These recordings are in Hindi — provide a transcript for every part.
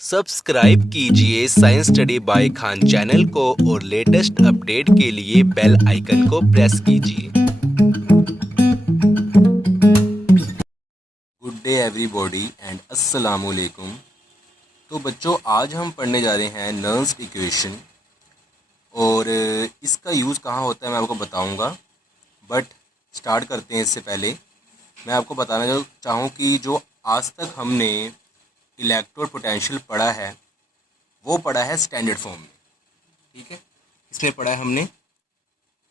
सब्सक्राइब कीजिए science study bye Khan channel को और लेटेस्ट अपडेट के लिए बेल आइकन को प्रेस कीजिए। गुड डे एवरीबॉडी एंड अस्सलाम वालेकुम। तो बच्चों, आज हम पढ़ने जा रहे हैं नर्न्स इक्वेशन और इसका यूज़ कहाँ होता है मैं आपको बताऊंगा। बट स्टार्ट करते हैं इससे पहले मैं आपको बताना चाहूँ कि जो आज तक हमने इलेक्ट्रोड पोटेंशियल पढ़ा है वो पढ़ा है स्टैंडर्ड फॉर्म में। ठीक है, इसमें पढ़ा है हमने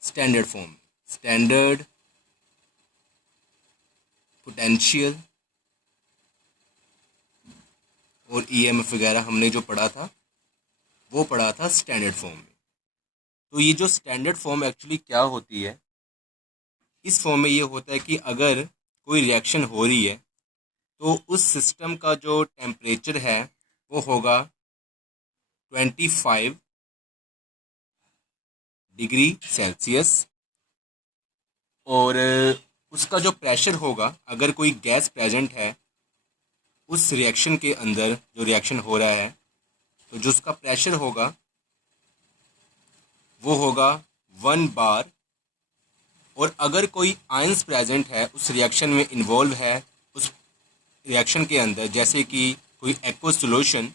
स्टैंडर्ड फॉर्म, स्टैंडर्ड पोटेंशियल और ईएमएफ वगैरह हमने जो पढ़ा था वो पढ़ा था स्टैंडर्ड फॉर्म में। तो ये जो स्टैंडर्ड फॉर्म एक्चुअली क्या होती है, इस फॉर्म में ये होता है कि अगर कोई रिएक्शन हो रही है तो उस सिस्टम का जो टेम्परेचर है वो होगा 25 डिग्री सेल्सियस और उसका जो प्रेशर होगा, अगर कोई गैस प्रेजेंट है उस रिएक्शन के अंदर जो रिएक्शन हो रहा है, तो जो उसका प्रेशर होगा वो होगा 1 बार। और अगर कोई आयंस प्रेजेंट है उस रिएक्शन में इन्वॉल्व है उस रिएक्शन के अंदर, जैसे कि कोई एक्वस सॉल्यूशन,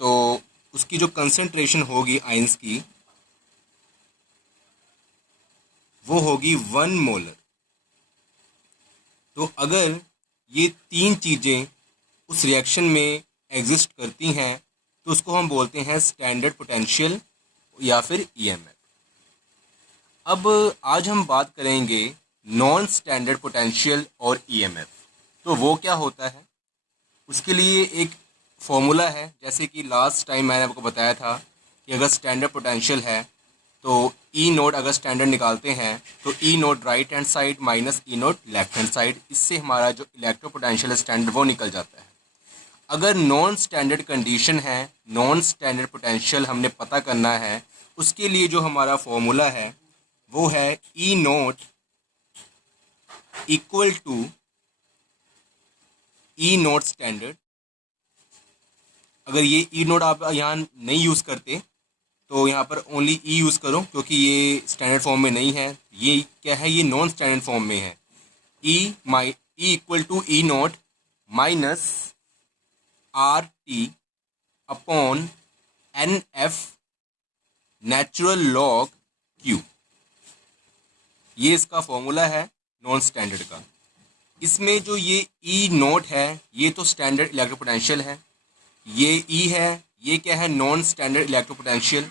तो उसकी जो कंसंट्रेशन होगी आयंस की वो होगी 1 मोलर। तो अगर ये तीन चीज़ें उस रिएक्शन में एग्जिस्ट करती हैं तो उसको हम बोलते हैं स्टैंडर्ड पोटेंशियल या फिर ईएमएफ। अब आज हम बात करेंगे नॉन स्टैंडर्ड पोटेंशियल और ईएमएफ। तो वो क्या होता है, उसके लिए एक फॉर्मूला है। जैसे कि लास्ट टाइम मैंने आपको बताया था कि अगर स्टैंडर्ड पोटेंशियल है तो ई नोट, अगर स्टैंडर्ड निकालते हैं तो E naught right hand side minus E naught left hand side, इससे हमारा जो इलेक्ट्रो पोटेंशियल है स्टैंडर्ड वो निकल जाता है। अगर नॉन स्टैंडर्ड कंडीशन है, नॉन स्टैंडर्ड पोटेंशियल हमने पता करना है, उसके लिए जो हमारा फॉर्मूला है वो है E naught equal to E naught standard. अगर ये ई नोट आप यहाँ नहीं यूज़ करते तो यहाँ पर ओनली ई यूज़ करो, क्योंकि ये स्टैंडर्ड फॉर्म में नहीं है। ये क्या है, ये नॉन स्टैंडर्ड फॉर्म में है। E equal to E naught minus R T upon N F natural log Q, ये इसका फॉर्मूला है नॉन स्टैंडर्ड का। इसमें जो ये ई नोट है ये तो स्टैंडर्ड इलेक्ट्रो पोटेंशियल है, ये ई है ये क्या है, non standard electro potential.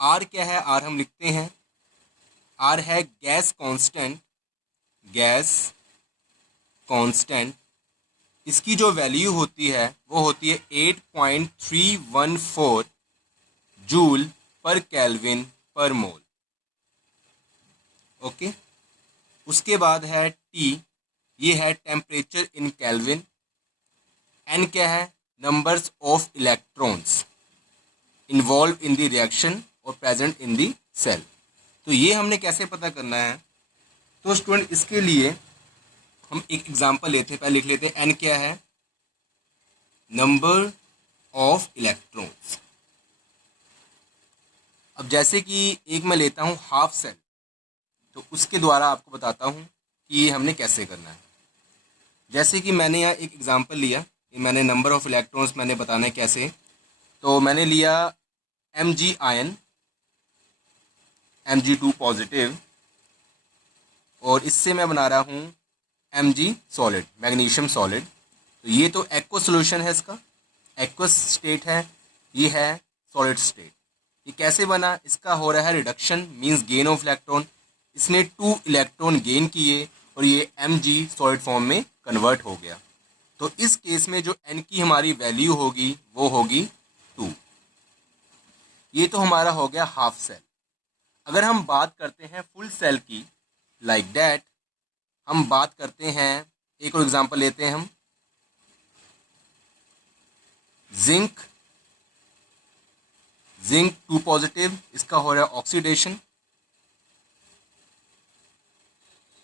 R क्या है, आर हम लिखते हैं, आर है गैस कांस्टेंट, गैस कांस्टेंट। इसकी जो वैल्यू होती है वो होती है 8.314 जूल पर केल्विन पर मोल। ओके, उसके बाद है टी, ये है टेम्परेचर इन केल्विन। एन क्या है, numbers of electrons involve in the reaction और प्रेजेंट इन द सेल। तो ये हमने कैसे पता करना है, तो स्टूडेंट इसके लिए हम एक एग्जांपल लेते हैं। पहले लिख लेते हैं एन क्या है, नंबर ऑफ इलेक्ट्रॉन्स। अब जैसे कि एक मैं लेता हूँ हाफ सेल, तो उसके द्वारा आपको बताता हूँ कि ये हमने कैसे करना है। जैसे कि मैंने यहाँ एक एग्जांपल लिया कि मैंने नंबर ऑफ इलेक्ट्रॉन्स मैंने बताना है कैसे। तो मैंने लिया Mg आयन, Mg2 पॉजिटिव, और इससे मैं बना रहा हूँ Mg सॉलिड, मैग्नीशियम सॉलिड। तो ये तो एक्वस सॉल्यूशन है, इसका एक्वस स्टेट है, ये है सॉलिड स्टेट। ये कैसे बना, इसका हो रहा है reduction, means gain of electron. इसने 2 इलेक्ट्रॉन गेन किए और ये Mg सॉलिड फॉर्म में कन्वर्ट हो गया। तो इस केस में जो N की हमारी वैल्यू होगी वो होगी 2। ये तो हमारा हो गया हाफ सेल। अगर हम बात करते हैं फुल सेल की, लाइक दैट, हम बात करते हैं, एक और एग्जांपल लेते हैं हम, जिंक, जिंक 2 पॉजिटिव, इसका हो रहा है oxidation.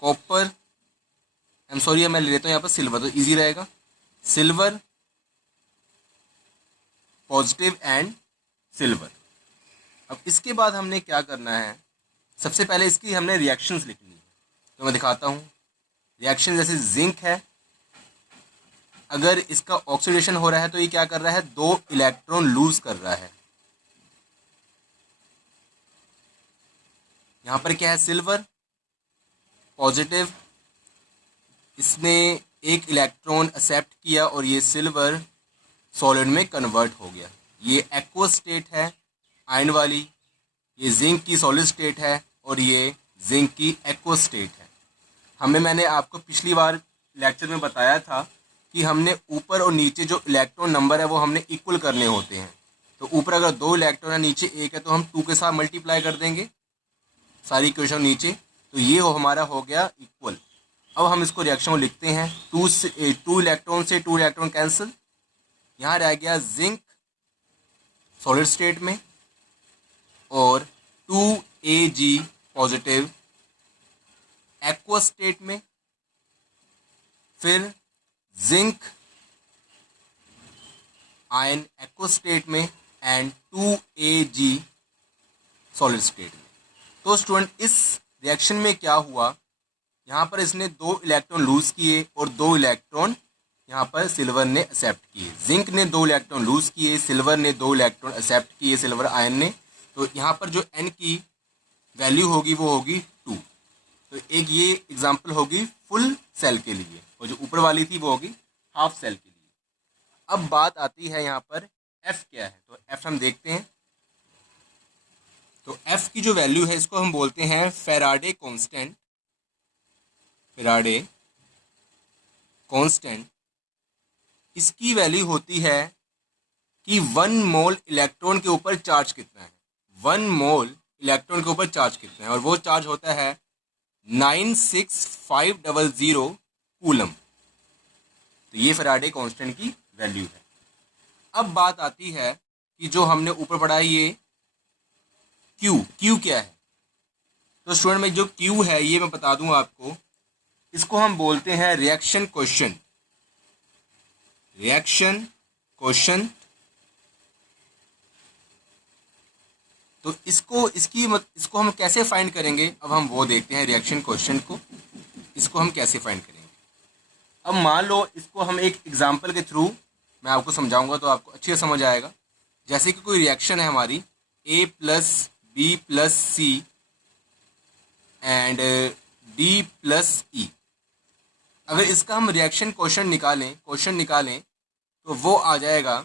Copper, I am sorry मैं ले लेता हूँ यहाँ पर सिल्वर, तो इजी रहेगा। Silver positive and silver. अब इसके बाद हमने क्या करना है, सबसे पहले इसकी हमने रिएक्शंस लिखनी है। तो मैं दिखाता हूँ। रिएक्शन जैसे जिंक है, अगर इसका ऑक्सीडेशन हो रहा है तो ये क्या कर रहा है, 2 इलेक्ट्रॉन लूज कर रहा है। यहाँ पर क्या है, सिल्वर पॉजिटिव, इसने 1 इलेक्ट्रॉन एक्सेप्ट किया और ये सिल्वर सॉलिड में कन्वर्ट हो गया। ये एक्वस स्टेट है आयन वाली, ये जिंक की सॉलिड स्टेट है और ये जिंक की एक्वस स्टेट है। मैंने आपको पिछली बार लेक्चर में बताया था कि हमने ऊपर और नीचे जो इलेक्ट्रॉन नंबर है वो हमने इक्वल करने होते हैं। तो ऊपर अगर 2 इलेक्ट्रॉन है, नीचे 1 है, तो हम 2 के साथ मल्टीप्लाई कर देंगे सारी इक्वेशन नीचे, तो ये हमारा हो गया इक्वल। अब हम इसको रिएक्शन को लिखते हैं। 2 इलेक्ट्रॉन से 2 इलेक्ट्रॉन कैंसिल, यहाँ रह गया जिंक सॉलिड स्टेट में और 2Ag पॉजिटिव एक्वस स्टेट में, फिर जिंक आयन एक्वस स्टेट में एंड 2Ag सॉलिड स्टेट में। तो स्टूडेंट इस रिएक्शन में क्या हुआ, यहाँ पर इसने 2 इलेक्ट्रॉन लूज किए और 2 इलेक्ट्रॉन यहाँ पर सिल्वर ने एक्सेप्ट किए। जिंक ने 2 इलेक्ट्रॉन लूज किए, सिल्वर ने 2 इलेक्ट्रॉन एक्सेप्ट किए, सिल्वर आयन ने। तो यहाँ पर जो N की वैल्यू होगी वो होगी 2। तो एक ये एग्जांपल होगी फुल सेल के लिए और जो ऊपर वाली थी वो होगी हाफ सेल के लिए। अब बात आती है यहाँ पर F क्या है, तो F हम देखते हैं। तो F की जो वैल्यू है इसको हम बोलते हैं फैराडे कांस्टेंट। फैराडे कांस्टेंट, इसकी वैल्यू होती है कि 1 मोल इलेक्ट्रॉन के ऊपर चार्ज कितना है। 1 मोल इलेक्ट्रॉन के ऊपर चार्ज कितना है, और वो चार्ज होता है 96500 कूलम। तो ये फैराडे कांस्टेंट की वैल्यू है। अब बात आती है कि जो हमने ऊपर पढ़ा है ये Q क्या है। तो स्टूडेंट में जो Q है ये मैं बता दूं आपको, इसको हम बोलते हैं रिएक्शन क्वेश्चन। रिएक्शन क्वेश्चन, तो इसको हम कैसे फाइंड करेंगे, अब हम वो देखते हैं। रिएक्शन क्वेश्चन को इसको हम कैसे फाइंड करेंगे। अब मान लो इसको हम एक एग्जांपल के थ्रू मैं आपको समझाऊंगा तो आपको अच्छे से समझ आएगा। जैसे कि कोई रिएक्शन है हमारी A + B + C and D + E। अगर इसका हम रिएक्शन क्वेश्चन निकालें तो वो आ जाएगा,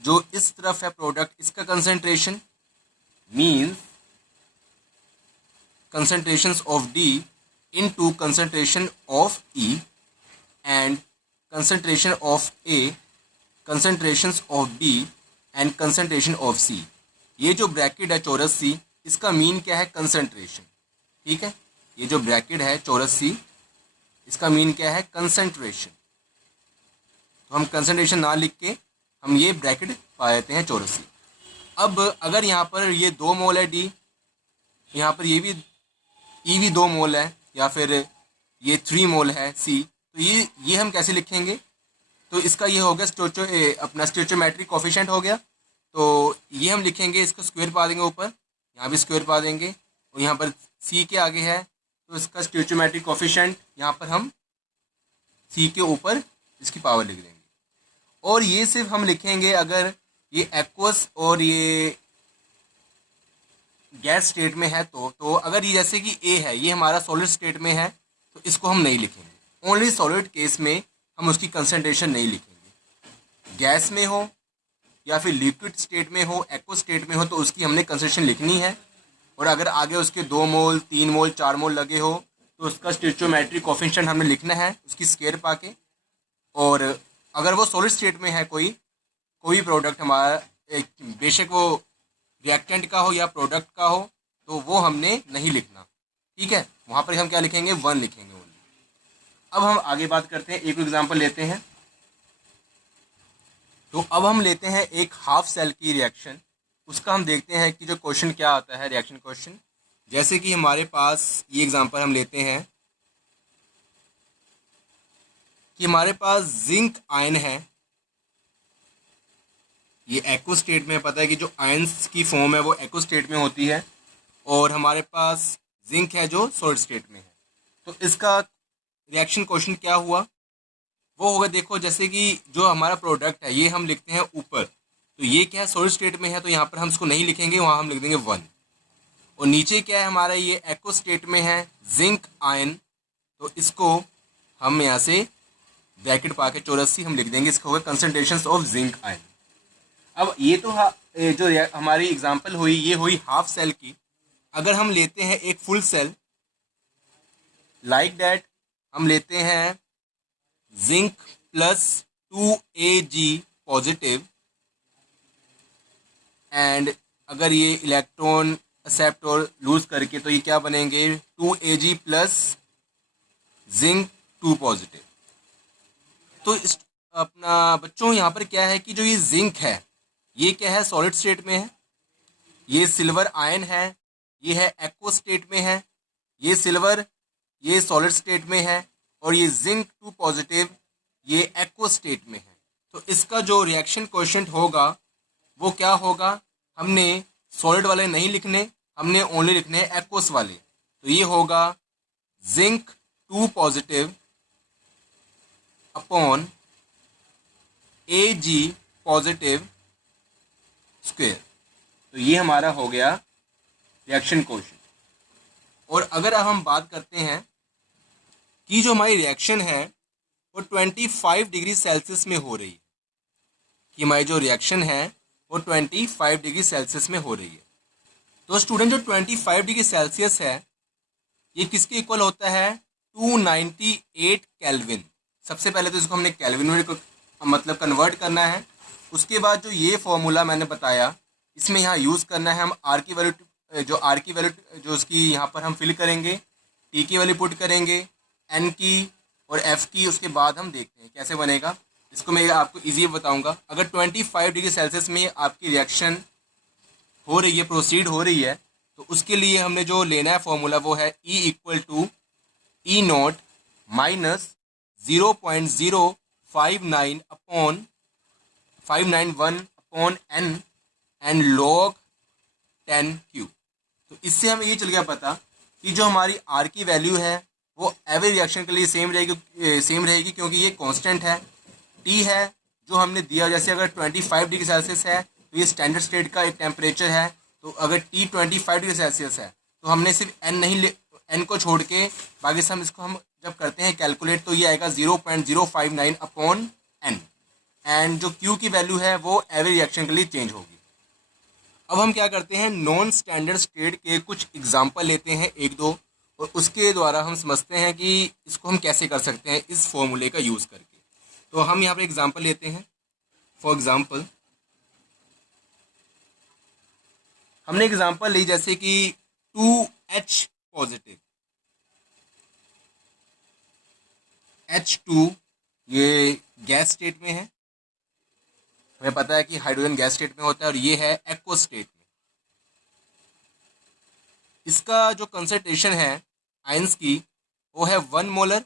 जो इस तरफ है प्रोडक्ट, इसका concentration means concentration of D into concentration of E and concentration of A, concentration of B and concentration of C। ये जो ब्रैकेट है चौरस C, इसका मीन क्या है, कंसंट्रेशन। ठीक है, ये जो ब्रैकेट है चौरस C, इसका मीन क्या है, कंसंट्रेशन। तो हम कंसंट्रेशन ना लिख के हम ये ब्रैकेट पा देते हैं चौरस C। अब अगर यहाँ पर ये 2 मोल है D, यहाँ पर ये भी E भी 2 मोल है, या फिर ये 3 मोल है C, तो ये हम कैसे लिखेंगे। तो इसका ये हो गया अपना स्टोइचोमेट्रिक कोफिशिएंट हो गया। तो ये हम लिखेंगे, इसको स्क्वायर पा देंगे ऊपर, यहाँ भी स्क्वायर पा देंगे, और यहाँ पर C के आगे है तो इसका स्टोइचोमेट्रिक कोफिशिएंट यहाँ पर हम C के ऊपर इसकी पावर लिख देंगे। और ये सिर्फ हम लिखेंगे अगर ये एक्वस और ये गैस स्टेट में है तो अगर ये जैसे कि A है, ये हमारा सॉलिड स्टेट में है, तो इसको हम नहीं लिखेंगे। ओनली सॉलिड केस में हम उसकी कंसंट्रेशन नहीं लिखेंगे। गैस में हो या फिर लिक्विड स्टेट में हो, एक्वस स्टेट में हो, तो उसकी हमने कंसंट्रेशन लिखनी है। और अगर आगे उसके 2 मोल 3 मोल 4 मोल लगे हो तो उसका स्टोइचोमेट्रिक कोफिशिएंट हमने लिखना है उसकी स्क्वायर पा के। और अगर वो सॉलिड स्टेट में है कोई प्रोडक्ट हमारा, बेशक वो रिएक्टेंट का हो या प्रोडक्ट का हो, तो वो हमने नहीं लिखना। ठीक है, वहाँ पर हम क्या लिखेंगे, 1 लिखेंगे ओनली। अब हम आगे बात करते हैं, एक एग्जांपल लेते हैं। तो अब हम लेते हैं एक हाफ सेल की रिएक्शन, उसका हम देखते हैं कि जो क्वेश्चन क्या आता है, रिएक्शन क्वेश्चन। जैसे कि हमारे पास ये एग्जांपल हम लेते हैं कि हमारे पास जिंक आयन है ये एक्व स्टेट में पता है कि जो आयंस की फॉर्म है वो एक्व स्टेट में होती है, और हमारे पास जिंक है जो सॉलिड स्टेट में है। तो इसका रिएक्शन क्वेश्चन क्या हुआ, वो होगा, देखो जैसे कि जो हमारा प्रोडक्ट है ये हम लिखते हैं ऊपर, तो ये क्या है सॉलिड स्टेट में है, तो यहाँ पर हम इसको नहीं लिखेंगे, वहाँ हम लिख देंगे 1। और नीचे क्या है हमारा, ये एक्व स्टेट में है जिंक आयन, तो इसको हम यहाँ से ब्रैकेट पा के 84 हम लिख देंगे, इसका होगा कंसंट्रेशन ऑफ जिंक आयन। अब ये तो जो हमारी एग्जांपल हुई ये हुई हाफ सेल की। अगर हम लेते हैं एक फुल सेल लाइक दैट, हम लेते हैं zinc plus 2Ag positive, and अगर ये इलेक्ट्रॉन एक्सेप्ट और लूज करके तो ये क्या बनेंगे 2Ag प्लस जिंक 2 पॉजिटिव। तो इस अपना बच्चों यहाँ पर क्या है कि जो ये जिंक है ये क्या है सॉलिड स्टेट में है, ये सिल्वर आयन है ये है एक्व स्टेट में है, ये सिल्वर ये सॉलिड स्टेट में है, और ये जिंक 2 पॉजिटिव ये एक्व स्टेट में है। तो इसका जो रिएक्शन कोएफिशिएंट होगा वो क्या होगा, हमने सॉलिड वाले नहीं लिखने, हमने ओनली लिखने हैं एक्वस वाले, तो ये होगा zinc 2 positive upon Ag positive square. तो ये हमारा हो गया रिएक्शन कोएफिशिएंट। और अगर अब हम बात करते हैं कि जो हमारी रिएक्शन है वो 25 डिग्री सेल्सियस में हो रही है, कि हमारी जो रिएक्शन है वो 25 डिग्री सेल्सियस में हो रही है, तो स्टूडेंट जो 25 डिग्री सेल्सियस है ये किसके इक्वल होता है 298 केल्विन। सबसे पहले तो इसको हमने केल्विन में मतलब कन्वर्ट करना है, उसके बाद जो ये फॉर्मूला मैंने बताया इसमें यहाँ यूज़ करना है, हम आर की वैल्यू जो उसकी यहाँ पर हम फिल करेंगे, टी की वैल्यू पुट करेंगे, एन की और एफ की, उसके बाद हम देखते हैं कैसे बनेगा। इसको मैं आपको इजी बताऊंगा। अगर 25 डिग्री सेल्सियस में आपकी रिएक्शन हो रही है, प्रोसीड हो रही है, तो उसके लिए हमने जो लेना है फॉर्मूला वो है E equal to E naught minus 0.059 upon 591 upon N and log 10 Q. तो इससे हमें ये चल गया पता कि जो हमारी आर की वैल्यू है वो एवरी रिएक्शन के लिए सेम रहेगी क्योंकि ये कांस्टेंट है। टी है जो हमने दिया, जैसे अगर 25 डिग्री सेल्सियस है तो ये स्टैंडर्ड स्टेट का एक टेम्परेचर है, तो अगर टी 25 डिग्री सेल्सियस है तो हमने सिर्फ एन नहीं एन को छोड़ के बाकी से हम इसको हम जब करते हैं कैलकुलेट तो ये आएगा 0.059 अपॉन एन, एंड जो क्यू की वैल्यू है वो एवरी रिएक्शन के लिए चेंज होगी। अब हम क्या करते हैं नॉन स्टैंडर्ड स्टेट के कुछ एग्जाम्पल लेते हैं एक दो, और उसके द्वारा हम समझते हैं कि इसको हम कैसे कर सकते हैं इस फॉर्मूले का यूज़ करके। तो हम यहाँ पर एग्जाम्पल लेते हैं। फॉर एग्जाम्पल हमने एग्जाम्पल ली जैसे कि 2H पॉजिटिव, H2 ये गैस स्टेट में है, हमें पता है कि हाइड्रोजन गैस स्टेट में होता है, और ये है एक्व स्टेट में। इसका जो कंसंट्रेशन है आयंस की वो है 1 मोलर,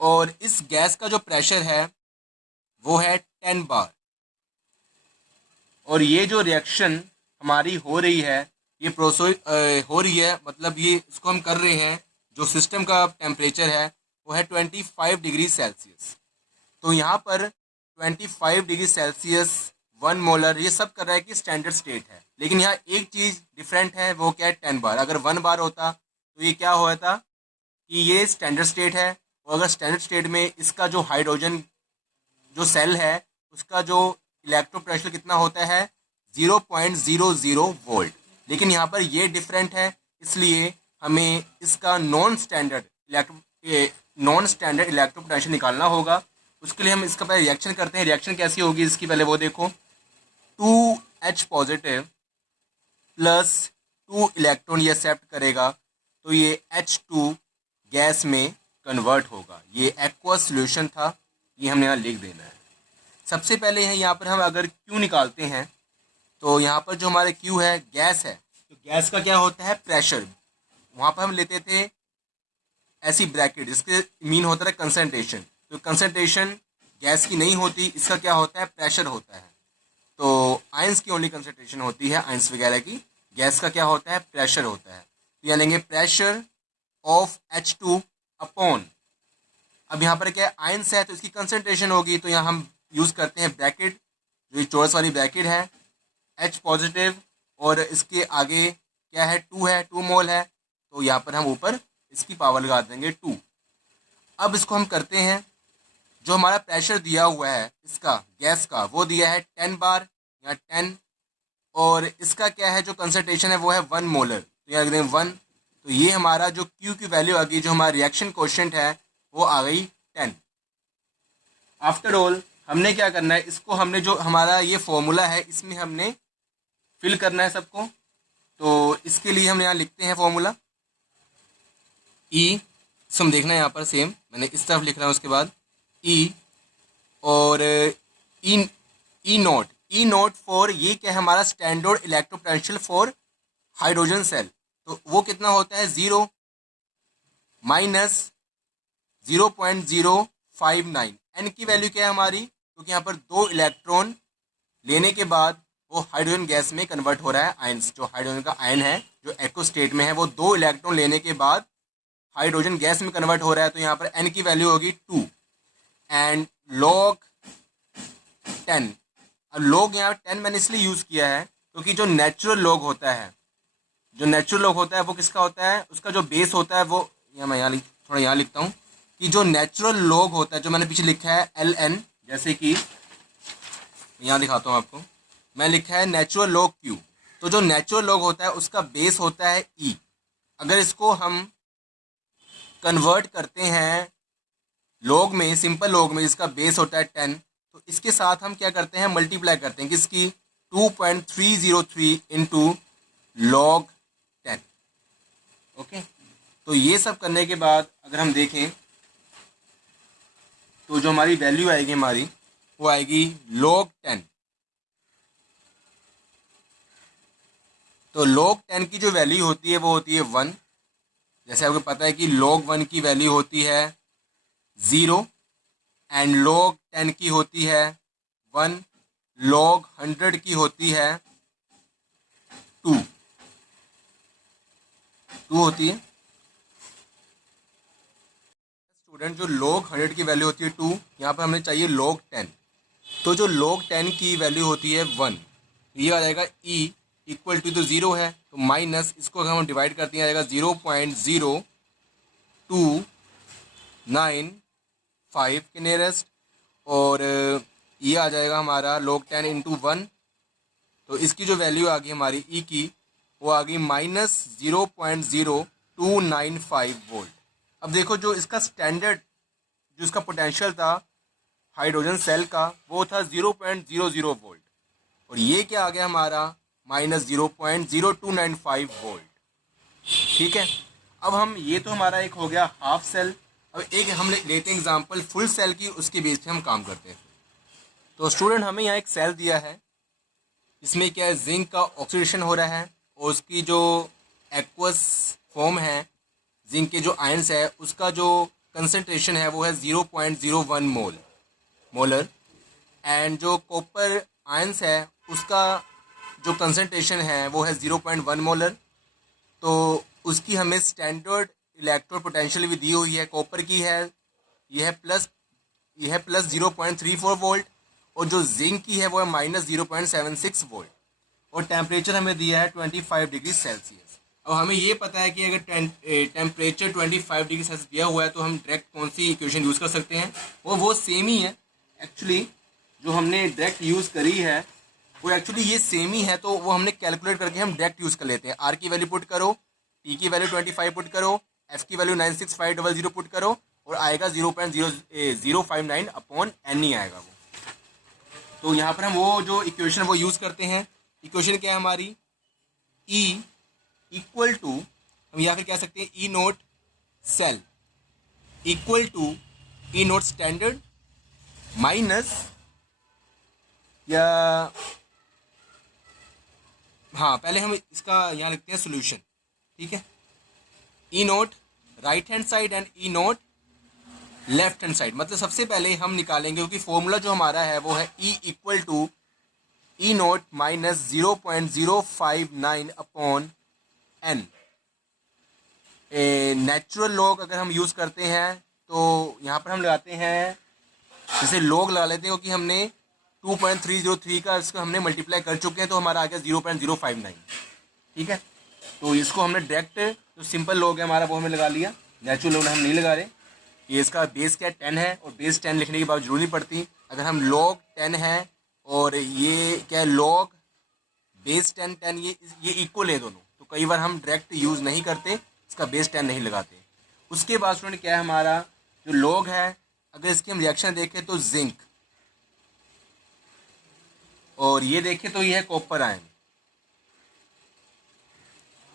और इस गैस का जो प्रेशर है वो है 10 बार। और ये जो रिएक्शन हमारी हो रही है ये हो रही है मतलब ये इसको हम कर रहे हैं, जो सिस्टम का टेम्परेचर है वो है 25 डिग्री सेल्सियस। तो यहाँ पर 25 डिग्री सेल्सियस 1 मोलर ये सब कर रहा है कि स्टैंडर्ड स्टेट है, लेकिन यहाँ एक चीज़ डिफरेंट है वो क्या है 10 बार। अगर 1 बार होता तो ये क्या होता कि ये स्टैंडर्ड स्टेट है, और अगर स्टैंडर्ड स्टेट में इसका जो हाइड्रोजन जो सेल है उसका जो इलेक्ट्रो प्रेशर कितना होता है 0.00 वोल्ट, लेकिन यहाँ पर ये डिफरेंट है, इसलिए हमें इसका नॉन स्टैंडर्ड इलेक्ट्रो पोटेंशियल निकालना होगा। उसके लिए हम इसका पहले रिएक्शन करते हैं। रिएक्शन कैसी होगी इसकी पहले वो देखो, 2H पॉजिटिव प्लस 2 इलेक्ट्रॉन ये एक्सेप्ट करेगा तो ये H2 गैस में कन्वर्ट होगा। ये एक्वस सॉल्यूशन था, ये हमने यहाँ लिख देना है। सबसे पहले है यहाँ पर हम अगर Q निकालते हैं तो यहाँ पर जो हमारे Q है गैस है, तो गैस का क्या होता है प्रेशर, वहाँ पर हम लेते थे ऐसी ब्रैकेट जिसके मीन होता है कंसंट्रेशन, तो कंसंट्रेशन गैस की नहीं होती, इसका क्या होता है, प्रेशर होता है। तो आयंस की ओनली कंसंट्रेशन होती है, आयंस वगैरह की। गैस का क्या होता है, प्रेशर होता है। तो यहाँ लेंगे प्रेशर ऑफ H2 अपॉन, अब यहाँ पर क्या है, आयंस है तो इसकी कंसंट्रेशन होगी, तो यहाँ हम यूज़ करते हैं ब्रैकेट, जो ये चौरस वाली ब्रैकेट है, H पॉजिटिव और इसके आगे क्या है, 2 है, 2 मोल है, तो यहाँ पर हम ऊपर इसकी पावर लगा देंगे 2। अब इसको हम करते हैं, जो हमारा प्रेशर दिया हुआ है इसका गैस का, वो दिया है 10 बार या 10, और इसका क्या है, जो कंसंट्रेशन है वो है 1 मोलर, तो यहाँ लिख दें 1। तो ये हमारा जो Q की वैल्यू आ गई, जो हमारा रिएक्शन कोएफिशिएंट है वो आ गई 10। आफ्टर ऑल हमने क्या करना है, इसको हमने जो हमारा ये फॉर्मूला है इसमें हमने फिल करना है सबको। तो इसके लिए हम यहाँ लिखते हैं फॉर्मूला E, हम देखना है यहाँ पर सेम मैंने इस तरफ लिख रहा हूँ, उसके बाद E और ई नोट फॉर, ये क्या है हमारा standard electropotential for hydrogen cell, तो वो कितना होता है 0 माइनस 0.059। एन की वैल्यू क्या है हमारी, क्योंकि यहाँ पर 2 इलेक्ट्रॉन लेने के बाद वो हाइड्रोजन गैस में कन्वर्ट हो रहा है, आयंस, जो हाइड्रोजन का आयन है जो एक्व स्टेट में है वो 2 इलेक्ट्रॉन लेने के बाद हाइड्रोजन गैस में कन्वर्ट हो रहा है, तो यहाँ पर एन की वैल्यू होगी 2 एंड log 10। अब log यहाँ 10 मैंने इसलिए यूज़ किया है क्योंकि जो नेचुरल log होता है, जो नेचुरल log होता है वो किसका होता है, उसका जो बेस होता है वो, या मैं यहाँ थोड़ा यहाँ लिखता हूँ कि जो नेचुरल log होता है, जो मैंने पीछे लिखा है ln, जैसे कि यहाँ दिखाता हूँ आपको, मैं लिखा है नेचुरल log Q, तो जो नेचुरल log होता है उसका बेस होता है E। अगर इसको हम कन्वर्ट करते हैं log में, सिंपल log में, जिसका बेस होता है 10, तो इसके साथ हम क्या करते हैं, मल्टीप्लाई करते हैं किसकी, 2.303 इंटू log 10। ओके, तो ये सब करने के बाद अगर हम देखें तो जो हमारी वैल्यू आएगी हमारी, वो आएगी log 10। तो log 10 की जो वैल्यू होती है वो होती है 1। जैसे आपको पता है कि log 1 की वैल्यू होती है 0 एंड log 10 की होती है 1, log 100 की होती है 2 होती है। स्टूडेंट, जो log 100 की वैल्यू होती है 2, यहाँ पर हमें चाहिए log 10, तो जो log 10 की वैल्यू होती है 1, ये आ जाएगा E इक्वल टू, तो 0 है तो माइनस, इसको अगर हम डिवाइड करते हैं आ जाएगा 0.0295 के नियरेस्ट, और ये आ जाएगा हमारा log 10 इंटू 1, तो इसकी जो वैल्यू आ गई हमारी E की, वो आ गई -0.0295 वोल्ट। अब देखो, जो इसका स्टैंडर्ड, जो इसका पोटेंशियल था हाइड्रोजन सेल का, वो था 0.00 वोल्ट, और ये क्या आ गया हमारा -0.0295 वोल्ट। ठीक है, अब हम, ये तो हमारा एक हो गया हाफ सेल। अब एक हम लेते हैं एग्जांपल फुल सेल की, उसके बेस पे हम काम करते हैं। तो स्टूडेंट, हमें यहाँ एक सेल दिया है, इसमें क्या है, जिंक का ऑक्सीडेशन हो रहा है, और उसकी जो एक्वस फॉर्म है, जिंक के जो आयंस है उसका जो कंसंट्रेशन है वो है 0.01 मोलर, एंड जो कॉपर आयंस है उसका जो कंसंट्रेशन है वो है 0.1 मोलर। तो उसकी हमें स्टैंडर्ड इलेक्ट्रो पोटेंशियल भी दी हुई है, कॉपर की है, यह है प्लस 0.34 वोल्ट, और जो जिंक की है वो है -0.76 वोल्ट, और टेम्परेचर हमें दिया है 25 डिग्री सेल्सियस। अब हमें ये पता है कि अगर टेम्परेचर 25 डिग्री सेल्सियस दिया हुआ है तो हम डायरेक्ट कौन सी इक्वेशन यूज़ कर सकते हैं, वो सेम ही है एक्चुअली, जो हमने डायरेक्ट यूज़ करी है वो एक्चुअली ये सेम ही है, तो वो हमने कैलकुलेट करके हम डायरेक्ट यूज़ कर लेते हैं। आर की वैल्यू पुट करो, टी की वैल्यू 25 पुट करो, एफ की वैल्यू 96500 पुट करो, और आएगा 0.0059 अपॉन एन ही आएगा वो। तो यहाँ पर हम वो जो इक्वेशन वो यूज़ करते हैं, इक्वेशन क्या है हमारी, E इक्वल टू, हम या फिर कह सकते हैं E naught cell equal to E naught standard minus, या हाँ पहले हम इसका यहाँ लिखते हैं सोल्यूशन। ठीक है, E note right hand side and E note left hand side, मतलब सबसे पहले हम निकालेंगे, क्योंकि फॉर्मूला जो हमारा है वो है E equal to E naught minus 0.059 upon N. Natural log अगर हम यूज़ करते हैं तो यहाँ पर हम लगाते हैं, जैसे लॉग लगा लेते हैं, क्योंकि हमने 2.303 का इसको हमने मल्टीप्लाई कर चुके हैं, तो हमारा आ गया 0.059। ठीक है, तो इसको हमने डायरेक्ट जो सिंपल लॉग है हमारा वो हमें लगा लिया, नेचुरल लॉग हम नहीं लगा रहे। ये इसका बेस क्या 10 है, और बेस 10 लिखने की बात जरूरी नहीं पड़ती। अगर हम लॉग 10 है और ये क्या है लॉग बेस 10 ये इक्वल है दोनों, तो कई बार हम डायरेक्ट यूज़ नहीं करते, इसका बेस 10 नहीं लगाते। उसके बाद स्टूडेंट क्या है हमारा जो लॉग है, अगर इसकी हम रिएक्शन देखें तो जिंक, और ये देखें तो ये है कॉपर आयन।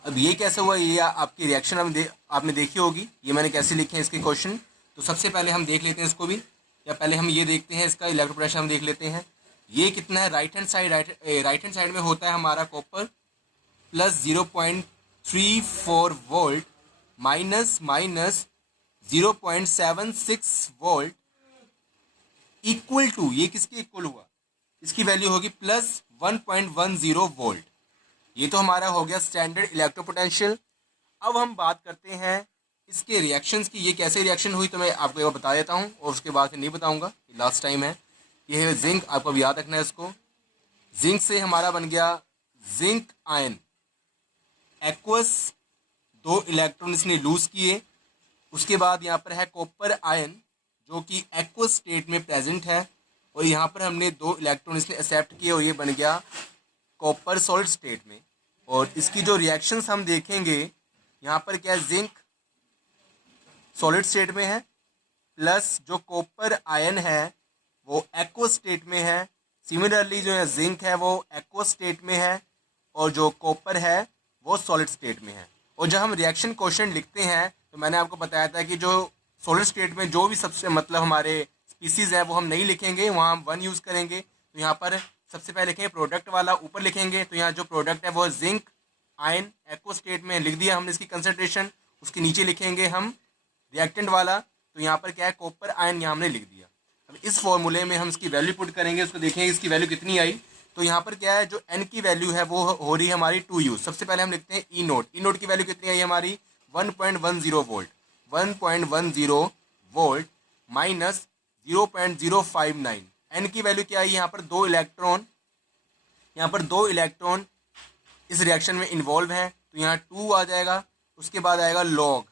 अब ये कैसे हुआ, ये आपकी रिएक्शन आपने देखी होगी, ये मैंने कैसे लिखे हैं इसके क्वेश्चन। तो सबसे पहले हम देख लेते हैं इसको भी, या पहले हम ये देखते हैं इसका इलेक्ट्रोपोटेंशियल हम देख लेते हैं। ये कितना है, राइट हैंड साइड में होता है हमारा copper plus 0.34 volt minus 0.76 volt equal to, ये किसके इक्वल हुआ, इसकी वैल्यू होगी प्लस 1.10 वोल्ट। ये तो हमारा हो गया स्टैंडर्ड इलेक्ट्रोपोटेंशियल। अब हम बात करते हैं इसके रिएक्शंस की, ये कैसे रिएक्शन हुई तो मैं आपको एक बार बता देता हूँ, और उसके बाद नहीं बताऊंगा, लास्ट टाइम है। ये है जिंक, आपको अब याद रखना है इसको। जिंक से हमारा बन गया जिंक आयन एक्वस, 2 इलेक्ट्रॉन इसने लूज किए। उसके बाद यहाँ पर है कॉपर आयन जो कि एक्वस स्टेट में प्रेजेंट है, और यहाँ पर हमने 2 इलेक्ट्रॉन इसने एक्सेप्ट किए, और ये बन गया कॉपर सॉलिड स्टेट में। और इसकी जो रिएक्शंस हम देखेंगे, यहाँ पर क्या है जिंक सॉलिड स्टेट में है, प्लस जो कॉपर आयन है वो एक्वस स्टेट में है। सिमिलरली जो है जिंक है वो एक्वस स्टेट में है, और जो कॉपर है वो सॉलिड स्टेट में है। और जब हम रिएक्शन क्वेश्चन लिखते हैं तो मैंने आपको बताया था कि जो सॉलिड स्टेट में जो भी सबसे मतलब हमारे स्पीसीज है वो हम नहीं लिखेंगे, वहाँ हम 1 यूज़ करेंगे। तो यहाँ पर सबसे पहले लिखेंगे प्रोडक्ट वाला, ऊपर लिखेंगे, तो यहाँ जो प्रोडक्ट है वो जिंक आयन एक्वस स्टेट में लिख दिया हमने इसकी कंसंट्रेशन। उसके नीचे लिखेंगे हम रिएक्टेंट वाला, तो यहाँ पर क्या है कॉपर आयन, यहाँ हमने लिख दिया। अब इस फॉर्मूले में हम इसकी वैल्यू पुट करेंगे, उसको देखेंगे इसकी वैल्यू कितनी आई। तो यहाँ पर क्या है जो एन की वैल्यू है वो हो रही है हमारी 2U। सबसे पहले हम लिखते हैं ई नोट की वैल्यू कितनी आई हमारी 1.10 वोल्ट, 1.10 वोल्ट माइनस 0.059। एन की वैल्यू क्या आई, यहाँ पर 2 इलेक्ट्रॉन, यहाँ पर 2 इलेक्ट्रॉन इस रिएक्शन में इन्वॉल्व है, तो यहाँ 2 आ जाएगा। उसके बाद आएगा लॉग,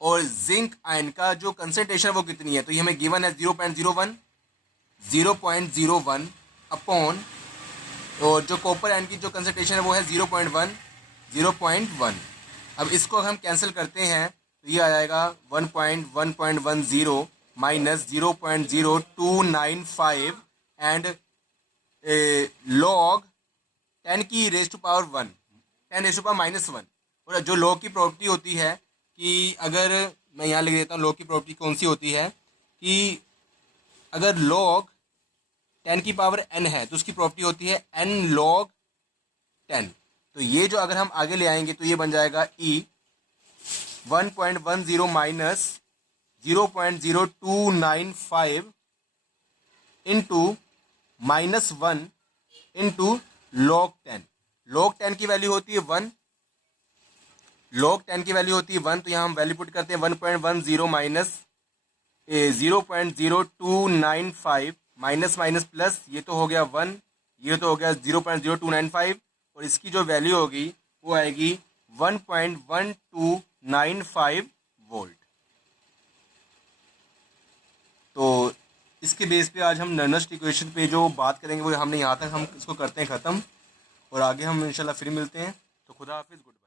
और जिंक आयन का जो कंसंट्रेशन वो कितनी है, तो ये हमें गिवन है 0.01 अपॉन, और जो कॉपर आयन की जो कंसंट्रेशन है वो है 0.1। अब इसको हम कैंसिल करते हैं तो ये आ जाएगा 1.10 माइनस 0.0295 एंड लॉग 10 की raise to power 1, 10 raise to power -1। और जो लॉग की प्रॉपर्टी होती है कि अगर मैं यहाँ लिख देता हूँ लॉग की प्रॉपर्टी कौन सी होती है, कि अगर लॉग 10 की पावर n है तो उसकी प्रॉपर्टी होती है n log 10। तो ये जो अगर हम आगे ले आएंगे तो ये बन जाएगा E 1.10 minus 0.0295 into -1 into log 10। log 10 की वैल्यू होती है 1, log 10 की वैल्यू होती है 1, तो यहाँ हम वैल्यू पुट करते हैं 1.10 माइनस 0.0295 माइनस माइनस प्लस, ये तो हो गया 1, ये तो हो गया 0.0295, और इसकी जो वैल्यू होगी वो आएगी 1.1295 वोल्ट। तो इसके बेस पे आज हम नर्नस्ट इक्वेशन पे जो बात करेंगे वो हमने यहाँ तक हम इसको करते हैं ख़त्म, और आगे हम इंशाल्लाह फिर मिलते हैं। तो खुदा हाफिज़, गुड बाय।